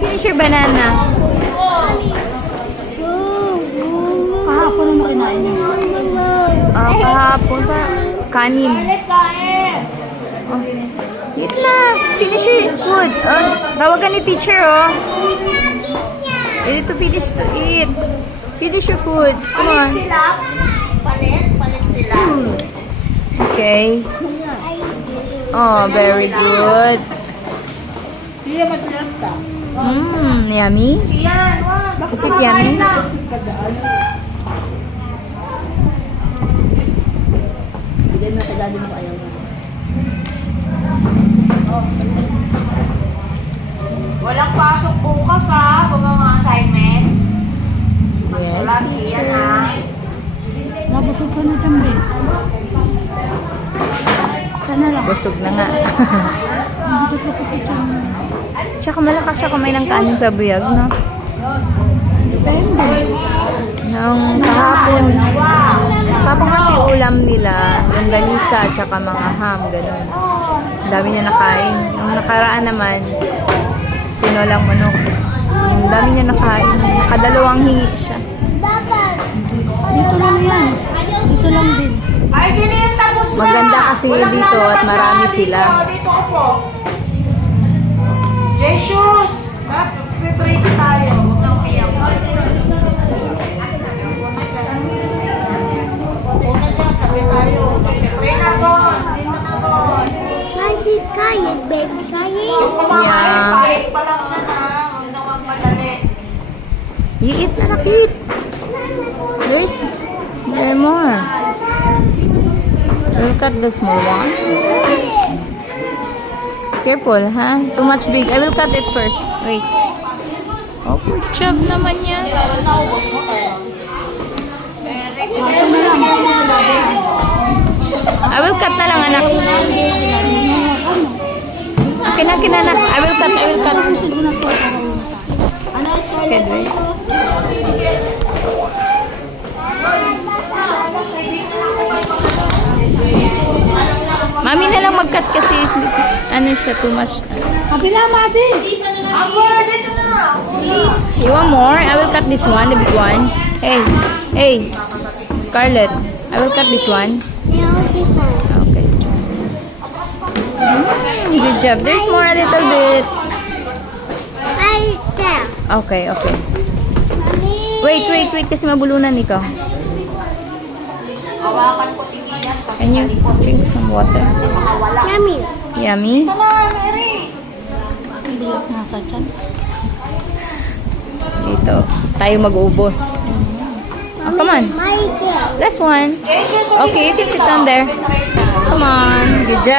Finish your banana. Kahapon na kinain niya. Kahapon pa. Kanin. Oh. Eat na. Finish your food. Tawagan ni teacher, oh. You need to finish to eat. Finish your food. Come on. Palit sila. Okay. Oh, very good. Yummy. Is it yummy? Bigay mo tagali mo ayaw na. Walang pasok bukas ha, mga assignment. Yes, teacher. Nabusog ka na dyan, Bri. Sana lang. Busog na nga. Hindi ka sa sityan. Tsaka malakas siya kumain ng kanin sa buyag, no? Depende. Nung kahapon. Kahapon kasi ulam nila, yung ganisa, tsaka mga ham, ganun. Ang dami niya nakain. Yung nakaraan naman, tinolang manok. Ang dami niya nakain. Nakadalawang hingi siya. Dito lang yan. Dito lang din. Ay, sino yung tapos na? Maganda kasi dito at marami sila. Dito ko po. Jesus! Pre-pray tayo. Huwag na umiyak. Tabi tayo. Pre-pray na po. Dito na po. Kasi kaya, baby. Kaya. Yung kumakain, Yeah. pahit pa lang yan ha. Huwag na huwag madali. You eat na, eat. There are more. We'll cut the small one. Careful, ha? Too much big. I will cut it first. Wait. Oh, good job naman yan. I will cut na lang, anak. Akin na, anak. I will cut. Okay, wait. Mami na lang mag-cut kasi ano siya, too much. Kapila, Mati. Ako, dito na. You want more? I will cut this one, the big one. Hey, Scarlett. I will cut this one. Okay. Good job. There's more a little bit. Okay. Wait. Kasi mabulunan ikaw. Hawakan ko si Tia. Can you drink some water? Makawala. Yummy? Ito na, Mary. Ang bilat nga sa tiyan. Dito. Tayo mag-ubos. Oh, come on. Last one. Jesus, Okay, you can sit down there. Come on. Good job.